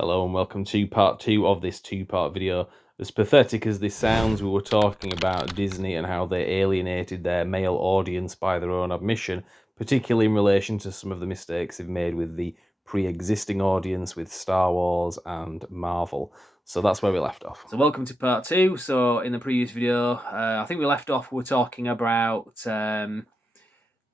Hello and welcome to part two of this two-part video. As pathetic as this sounds, we were talking about Disney and how they alienated their male audience by their own admission, particularly in relation to some of the mistakes they've made with the pre-existing audience with Star Wars and Marvel. So that's where we left off. So welcome to part two. So in the previous video, I think we left off, we're talking about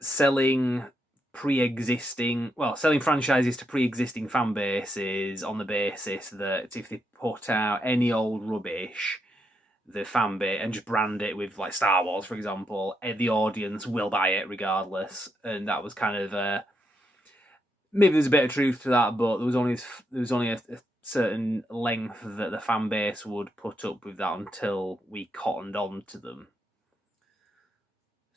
selling franchises to pre-existing fan bases on the basis that if they put out any old rubbish, the fan base, and just brand it with like Star Wars, for example, the audience will buy it regardless. And that was kind of maybe there's a bit of truth to that, but there was only a certain length that the fan base would put up with that until we cottoned on to them.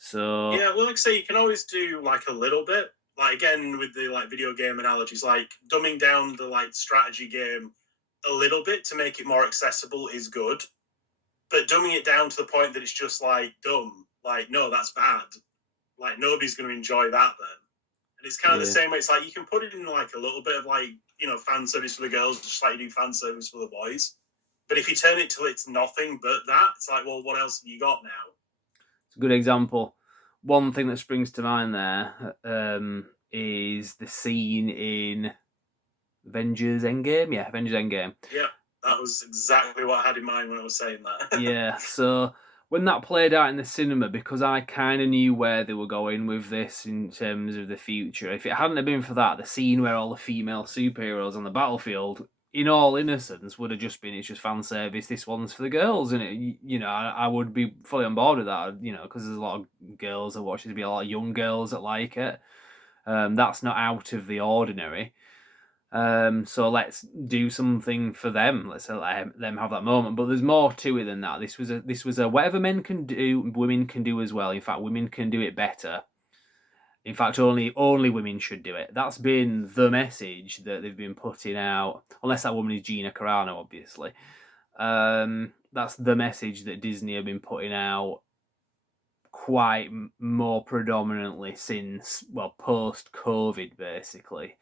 So yeah, well, like I say, you can always do like a little bit. Like again with the like video game analogies, like dumbing down the like strategy game a little bit to make it more accessible is good. But dumbing it down to the point that it's just like dumb, like no, that's bad. Like nobody's going to enjoy that then. And it's kind of the same way. It's like you can put it in like a little bit of like fan service for the girls, just like you do fan service for the boys. But if you turn it till it's nothing but that, it's like, well, what else have you got now? it's a good example. One thing that springs to mind there is the scene in Avengers Endgame. Yeah, Avengers Endgame. Yeah, that was exactly what I had in mind when I was saying that. Yeah, so when that played out in the cinema, because I kind of knew where they were going with this in terms of the future, if it hadn't been for that, the scene where all the female superheroes on the battlefield, in all innocence, would have just been, it's just fan service, this one's for the girls, and I would be fully on board with that, because there's a lot of girls that watch it, there'd be a lot of young girls that like it. That's not out of the ordinary. So let's do something for them. Let's let them have that moment. But there's more to it than that. This was a whatever men can do, women can do as well. In fact, women can do it better. In fact, only women should do it. That's been the message that they've been putting out. Unless that woman is Gina Carano, obviously. That's the message that Disney have been putting out quite more predominantly since, well, post-COVID, basically.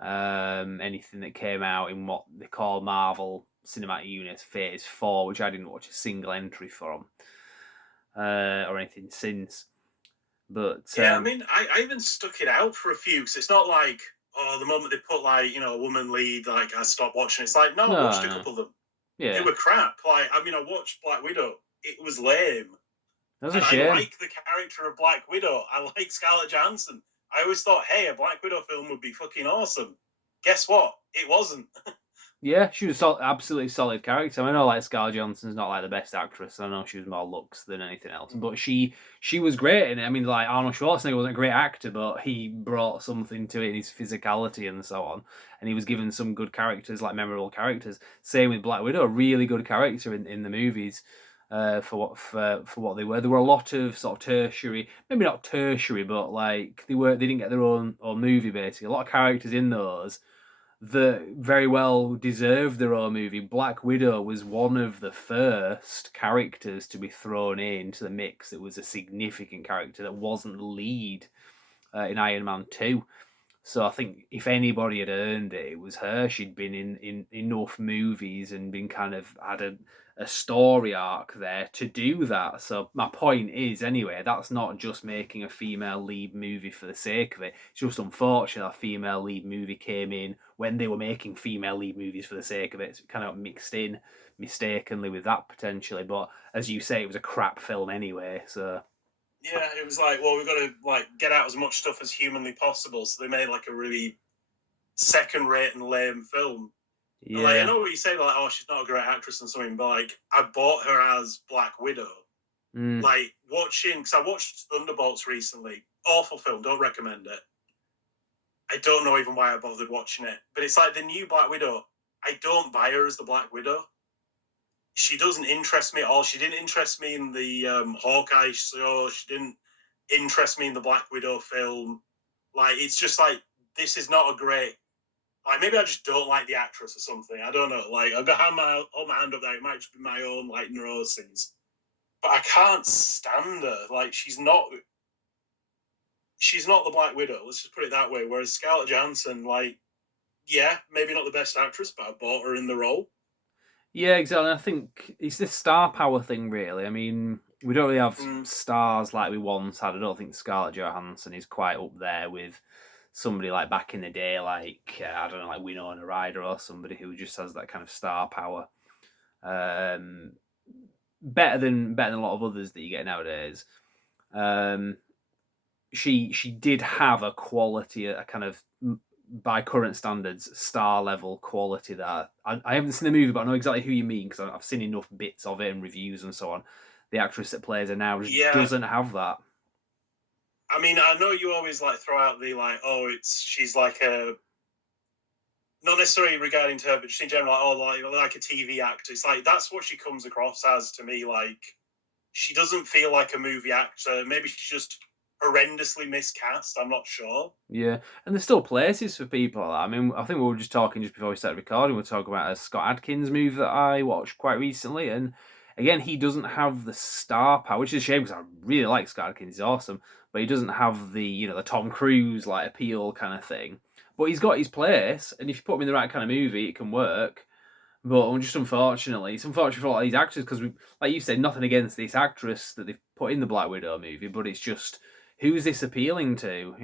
Anything that came out in what they call Marvel Cinematic Universe Phase 4, which I didn't watch a single entry from, or anything since. But yeah, I mean, I even stuck it out for a few, because it's not like, oh, the moment they put like a woman lead, like I stopped watching. It's like, no, I watched a couple of them. Yeah, they were crap. Like, I mean, I watched Black Widow. It was lame. That's a shame. I like the character of Black Widow. I like Scarlett Johansson. I always thought, hey, a Black Widow film would be fucking awesome. Guess what? It wasn't. Yeah, she was absolutely solid character. I know, like, Scarlett Johansson's not like the best actress. I know she was more looks than anything else, but she was great in it. I mean, like, Arnold Schwarzenegger wasn't a great actor, but he brought something to it in his physicality and so on. And he was given some good characters, like memorable characters. Same with Black Widow, a really good character in the movies. For what they were. There were a lot of sort of tertiary, maybe not tertiary, but like they didn't get their own movie basically. A lot of characters in those that very well deserved their own movie. Black Widow was one of the first characters to be thrown into the mix that was a significant character that wasn't the lead in Iron Man 2. So I think if anybody had earned it, it was her. She'd been in enough movies and been kind of had a story arc there to do that. So my point is, anyway, that's not just making a female lead movie for the sake of it. It's just unfortunate that female lead movie came in when they were making female lead movies for the sake of it. So it kind of mixed in mistakenly with that potentially. But as you say, it was a crap film anyway, so... Yeah, it was like, well, we've got to like get out as much stuff as humanly possible. So they made like a really second-rate and lame film. Yeah, like, I know what you say, like, oh, she's not a great actress and something, but like, I bought her as Black Widow. Like watching, because I watched Thunderbolts recently. Awful film, don't recommend it. I don't know even why I bothered watching it, but it's like the new Black Widow. I don't buy her as the Black Widow. She doesn't interest me at all. She didn't interest me in the Hawkeye show. She didn't interest me in the Black Widow film. Like, it's just like, this is not a great... Like, maybe I just don't like the actress or something. I don't know. Like, I've got my hand up there. It might just be my own, like, neuroses. But I can't stand her. Like, she's not the Black Widow. Let's just put it that way. Whereas Scarlett Johansson, like, yeah, maybe not the best actress, but I bought her in the role. Yeah, exactly. I think it's this star power thing, really. I mean, we don't really have stars like we once had. I don't think Scarlett Johansson is quite up there with somebody like back in the day, like I don't know, like Winona Ryder or somebody who just has that kind of star power. Better than a lot of others that you get nowadays. She did have a quality, a kind of by current standards star level quality that I haven't seen the movie, but I know exactly who you mean because I've seen enough bits of it and reviews and so on. The actress that plays her now just doesn't have that. I mean, I know you always like throw out the like, oh, she's like a, not necessarily regarding to her, but just in general, like a TV actor. It's like that's what she comes across as to me. Like she doesn't feel like a movie actor. Maybe she's just horrendously miscast. I'm not sure. Yeah, and there's still places for people like that. I mean, I think we were just talking just before we started recording. We were talking about a Scott Adkins movie that I watched quite recently, and again, he doesn't have the star power, which is a shame because I really like Scott Adkins. He's awesome, but he doesn't have the the Tom Cruise like appeal kind of thing. But he's got his place, and if you put him in the right kind of movie, it can work. But just unfortunately, it's unfortunate for a lot of these actors because, like you said, nothing against this actress that they've put in the Black Widow movie, but it's just who's this appealing to?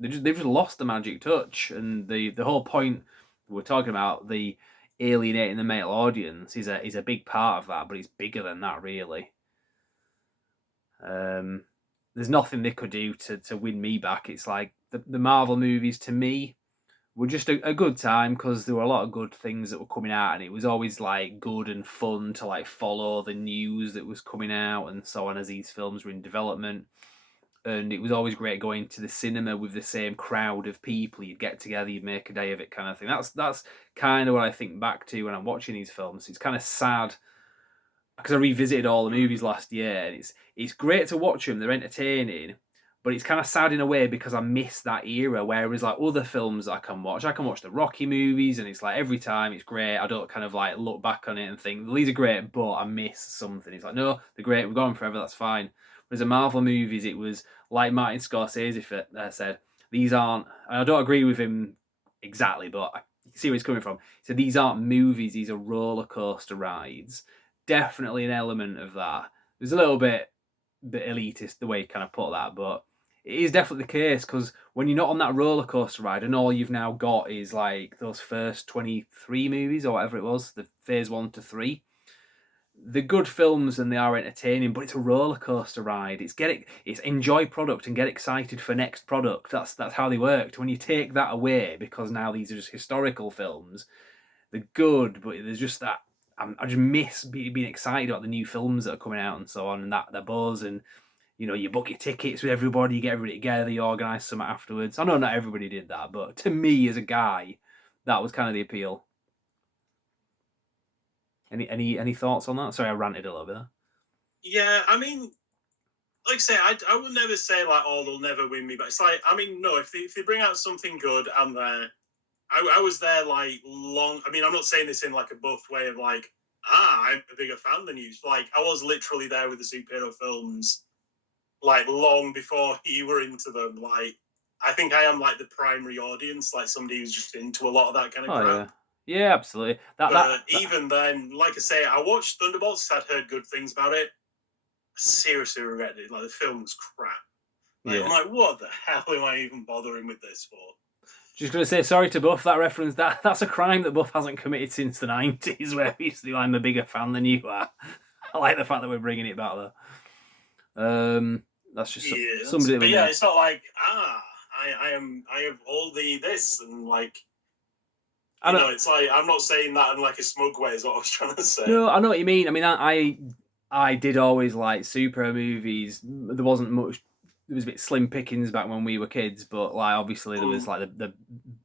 They've just lost the magic touch, and the whole point we're talking about, the alienating the male audience, is a big part of that, but it's bigger than that, really. There's nothing they could do to win me back. It's like the Marvel movies to me were just a good time because there were a lot of good things that were coming out, and it was always like good and fun to like follow the news that was coming out and so on as these films were in development. And it was always great going to the cinema with the same crowd of people. You'd get together, you'd make a day of it, kind of thing. That's kind of what I think back to when I'm watching these films. It's kind of sad because I revisited all the movies last year, and it's great to watch them. They're entertaining, but it's kind of sad in a way because I miss that era. Whereas like other films I can watch the Rocky movies, and it's like every time it's great. I don't kind of like look back on it and think these are great, but I miss something. It's like no, they're great. We're going forever. That's fine. Whereas the Marvel movies, it was like Martin Scorsese said, these aren't. And I don't agree with him exactly, but I see where he's coming from. He said these aren't movies; these are roller coaster rides. Definitely an element of that. It was a little bit elitist the way he kind of put that, but it is definitely the case because when you're not on that roller coaster ride and all you've now got is like those first 23 movies or whatever it was, the phase 1 to 3, they're good films and they are entertaining, but it's a roller coaster ride. It's enjoy product and get excited for next product. That's how they worked. When you take that away, because now these are just historical films, they're good, but there's just that. I just miss being excited about the new films that are coming out and so on, and that buzz, and you book your tickets with everybody, you get everybody together, you organise something afterwards. I know not everybody did that, but to me as a guy, that was kind of the appeal. Any thoughts on that? Sorry, I ranted a little bit there. Yeah, I mean, like I say, I would never say like, oh, they'll never win me, but it's like, I mean, no, if they bring out something good, I'm there. I was there like long. I mean, I'm not saying this in like a buff way of like, I'm a bigger fan than you. Like, I was literally there with the superhero films, like long before you were into them. Like, I think I am like the primary audience, like somebody who's just into a lot of that kind of crap. Yeah, absolutely. Even then, like I say, I watched Thunderbolts. I'd heard good things about it. I seriously regretted it. Like the film was crap. Like, I'm like, what the hell am I even bothering with this for? Just going to say sorry to Buff. That reference, that's a crime that Buff hasn't committed since the 90s, where he used to do I'm a bigger fan than you are. I like the fact that we're bringing it back though. That's just somebody. But yeah, it's not like I have all the this and like. It's like I'm not saying that in like a smug way. Is what I was trying to say. No, I know what you mean. I mean, I did always like superhero movies. There wasn't much. There was a bit slim pickings back when we were kids, but like obviously there was like the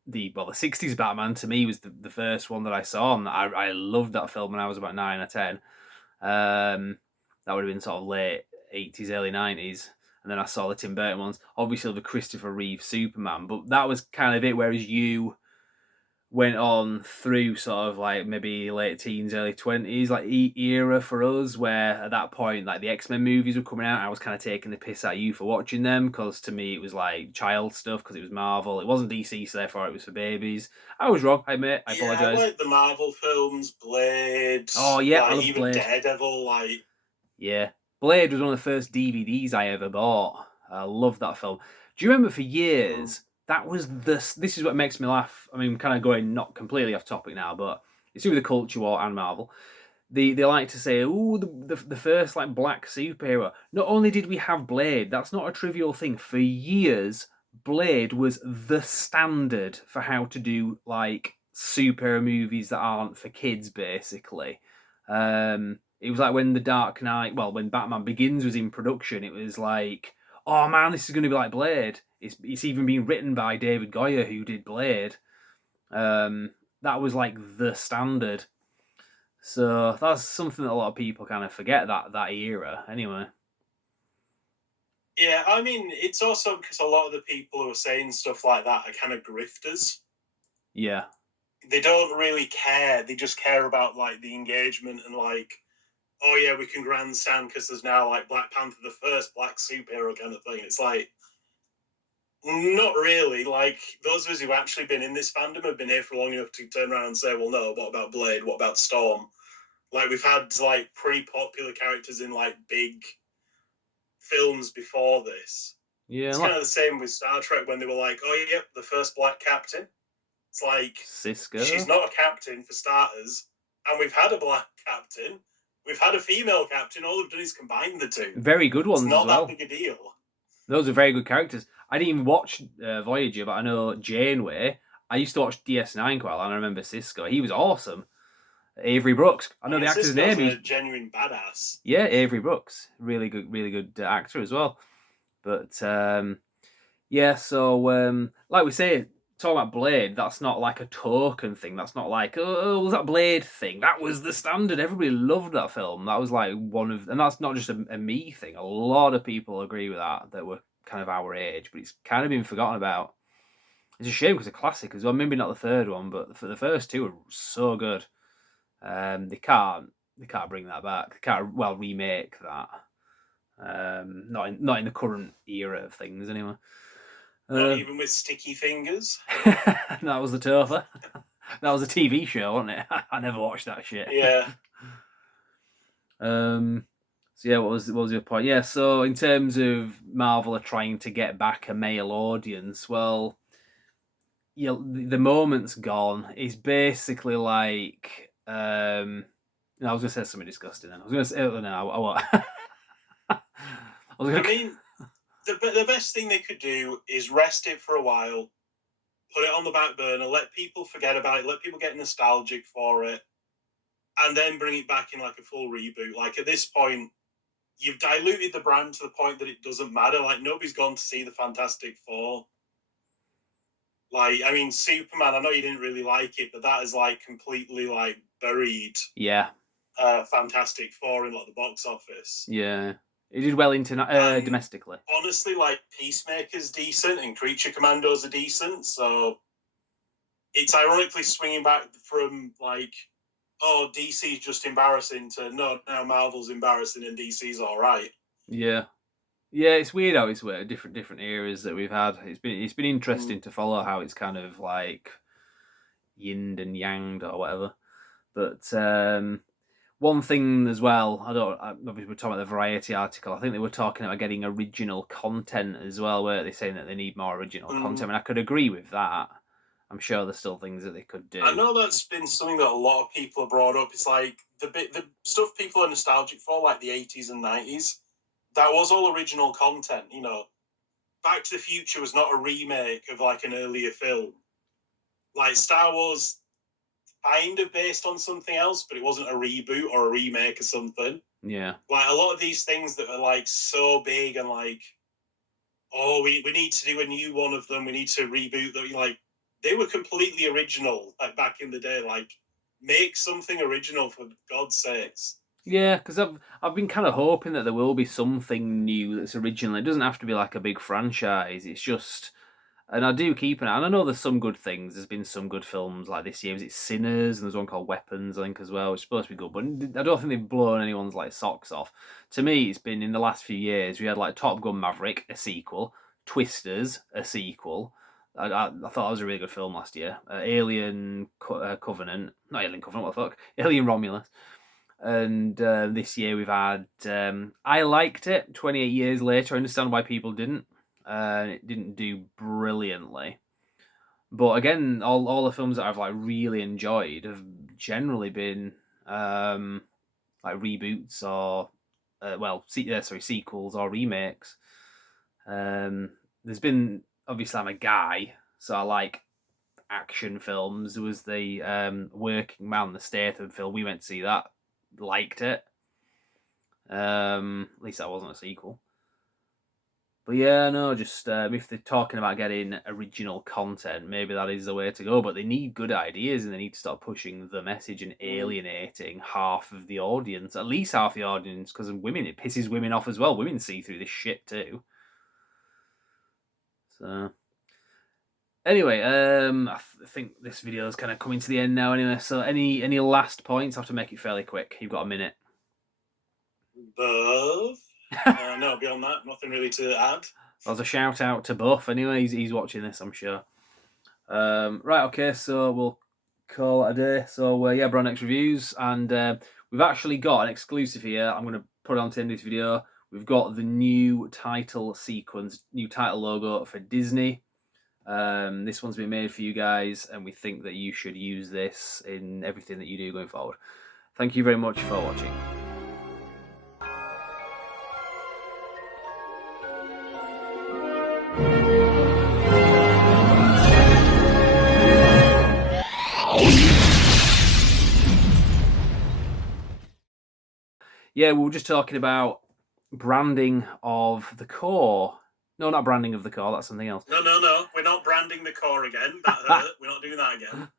60s Batman to me was the first one that I saw, and I loved that film when I was about 9 or 10. That would have been sort of late 80s, early 90s. And then I saw the Tim Burton ones. Obviously the Christopher Reeve Superman, but that was kind of it. Whereas you went on through sort of like maybe late teens, early 20s, like era for us, where at that point, like the X-Men movies were coming out. I was kind of taking the piss out of you for watching them, because to me it was like child stuff, because it was Marvel. It wasn't DC, so therefore it was for babies. I was wrong, I admit. I Yeah, I apologise. like the Marvel films, Blade. Oh yeah, I like love even Blade. Daredevil. Like, Yeah, Blade was one of the first DVDs I ever bought. I love that film. Do you remember for years that was this is what makes me laugh. I mean, kind of going not completely off topic now, but it's with the culture war and Marvel. They like to say, "Oh, the first like black superhero." Not only did we have Blade, that's not a trivial thing. For years, Blade was the standard for how to do like superhero movies that aren't for kids, basically. It was like when The Dark Knight, well, when Batman Begins was in production, it was like, oh man, this is going to be like Blade. It's even been written by David Goyer, who did Blade. That was like the standard. So that's something that a lot of people kind of forget, that era. Anyway. yeah, I mean, it's also because a lot of the people who are saying stuff like that are kind of grifters. Yeah. They don't really care. They just care about like the engagement and like, oh yeah, we can grandstand because there's now like Black Panther, the first black superhero kind of thing. It's like, not really. Like, those of us who've actually been in this fandom have been here for long enough to turn around and say, well, no, what about Blade? What about Storm? Like, we've had like pretty popular characters in like big films before this. Yeah. It's kind of the same with Star Trek when they were like, oh yep, the first black captain. It's like, Sisko. she's not a captain for starters, and we've had a black captain. We've had a female captain. All they've done is combine the two. Very good ones. It's not as well. that big a deal. Those are very good characters. I didn't even watch Voyager, but I know Janeway. I used to watch DS9 quite a lot, and I remember Sisko. He was awesome. Avery Brooks. I know the actor's Sisko's name. a genuine badass. Yeah, Avery Brooks. Really good actor as well. But yeah, so like we say, talking about Blade, that's not like a token thing. That's not like, oh, was that Blade thing? That was the standard. Everybody loved that film. That was like one of, and that's not just a me thing. A lot of people agree with that were kind of our age, but it's kind of been forgotten about. It's a shame because it's a classic as well. Maybe not the third one, but for the first two are so good. They can't bring that back. They can't remake that. Not in the current era of things anyway. Not even with sticky fingers. That was the Topher. That was a TV show, wasn't it? I never watched that shit. Yeah. So yeah, what was your point? Yeah, so in terms of Marvel are trying to get back a male audience, well, yeah, the moment's gone. It's basically like I was gonna say something disgusting. Then I was gonna say what? I mean, the best thing they could do is rest it for a while, put it on the back burner, let people forget about it, let people get nostalgic for it, and then bring it back in like a full reboot. Like, at this point, you've diluted the brand to the point that it doesn't matter. Like, nobody's gone to see the Fantastic Four. Like, I mean, Superman, I know you didn't really like it, but that is like completely like buried Fantastic Four in like the box office. Yeah. It did well domestically. Honestly, like, Peacemaker's decent and Creature Commandos are decent, so it's ironically swinging back from like, oh, DC's just embarrassing to no, now Marvel's embarrassing and DC's all right. Yeah. Yeah, it's weird how it's different eras that we've had. It's been interesting to follow how it's kind of like yinned and yanged or whatever. But one thing as well, obviously we're talking about the Variety article. I think they were talking about getting original content as well, weren't they? Saying that they need more original content, and I could agree with that. I'm sure there's still things that they could do. I know that's been something that a lot of people have brought up. It's like the stuff people are nostalgic for, like the 80s and 90s. That was all original content, you know. Back to the Future was not a remake of like an earlier film. Like, Star Wars, kind of based on something else, but it wasn't a reboot or a remake or something. Yeah. Like, a lot of these things that are like so big and like, oh, we need to do a new one of them, we need to reboot them. Like, they were completely original, like back in the day. Like, make something original for God's sakes. Yeah, because I've been kind of hoping that there will be something new that's original. It doesn't have to be like a big franchise. It's just And I do keep an eye. And I know there's some good things. There's been some good films like this year. Was it Sinners? And there's one called Weapons, I think, as well. It's supposed to be good, but I don't think they've blown anyone's like socks off. To me, it's been in the last few years. We had like Top Gun Maverick, a sequel, Twisters, a sequel. I thought that was a really good film last year. Alien Covenant, not Alien Covenant. What the fuck? Alien Romulus. And this year we've had. I liked it. 28 years later, I understand why people didn't. It didn't do brilliantly. But again, all the films that I've like really enjoyed have generally been like reboots or sequels or remakes. There's been, obviously I'm a guy, so I like action films. There was the Working Man, the Statham film. We went to see that, liked it. At least that wasn't a sequel. But yeah, no, just if they're talking about getting original content, maybe that is the way to go. But they need good ideas, and they need to start pushing the message and alienating half of the audience, at least half the audience, because of women. It pisses women off as well. Women see through this shit too. So anyway, I think this video is kind of coming to the end now. Anyway, so any last points? I have to make it fairly quick. You've got a minute. No, beyond that, nothing really to add. There's a shout out to Buff. Anyway, he's watching this, I'm sure. Right, okay, so we'll call it a day. So yeah, Brand X Reviews, and we've actually got an exclusive here. I'm going to put it on to the end of this video. We've got the new title sequence, new title logo for Disney. This one's been made for you guys, and we think that you should use this in everything that you do going forward. Thank you very much for watching. Yeah, we were just talking about branding of the core. No, not branding of the core. That's something else. No. We're not branding the core again. That hurt. We're not doing that again.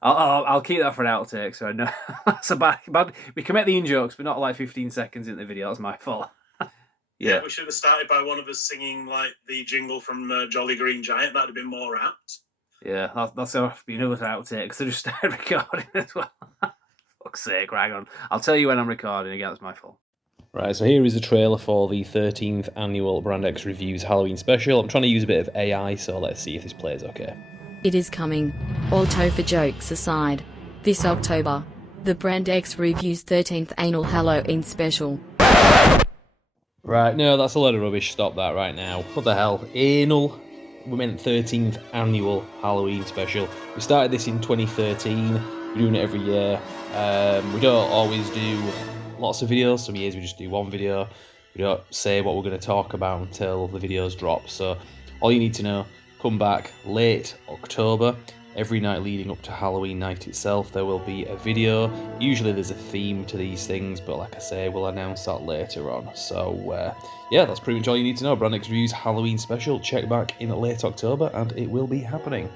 I'll keep that for an outtake. So I know that's a bad. We can make the in-jokes, but not like 15 seconds in the video. That's my fault. Yeah, we should have started by one of us singing like the jingle from Jolly Green Giant. That'd have been more apt. Yeah, that's going to have to be another outtake because I just started recording as well. Fuck's sake, right on. I'll tell you when I'm recording again. That's my fault. Right, so here is the trailer for the 13th annual Brand X Reviews Halloween special. I'm trying to use a bit of AI, so let's see if this plays okay. It is coming. All Topher jokes aside. This October, the Brand X Reviews 13th annual Halloween special. Right, no, that's a load of rubbish. Stop that right now. What the hell? Anal? We meant 13th annual Halloween special. We started this in 2013. We're doing it every year. We don't always do lots of videos. Some years we just do one video. We don't say what we're going to talk about until the videos drop. So all you need to know, come back late October. Every night leading up to Halloween night itself, there will be a video. Usually there's a theme to these things, but like I say, we'll announce that later on. So yeah, that's pretty much all you need to know. Brand X Reviews Halloween special. Check back in late October and it will be happening.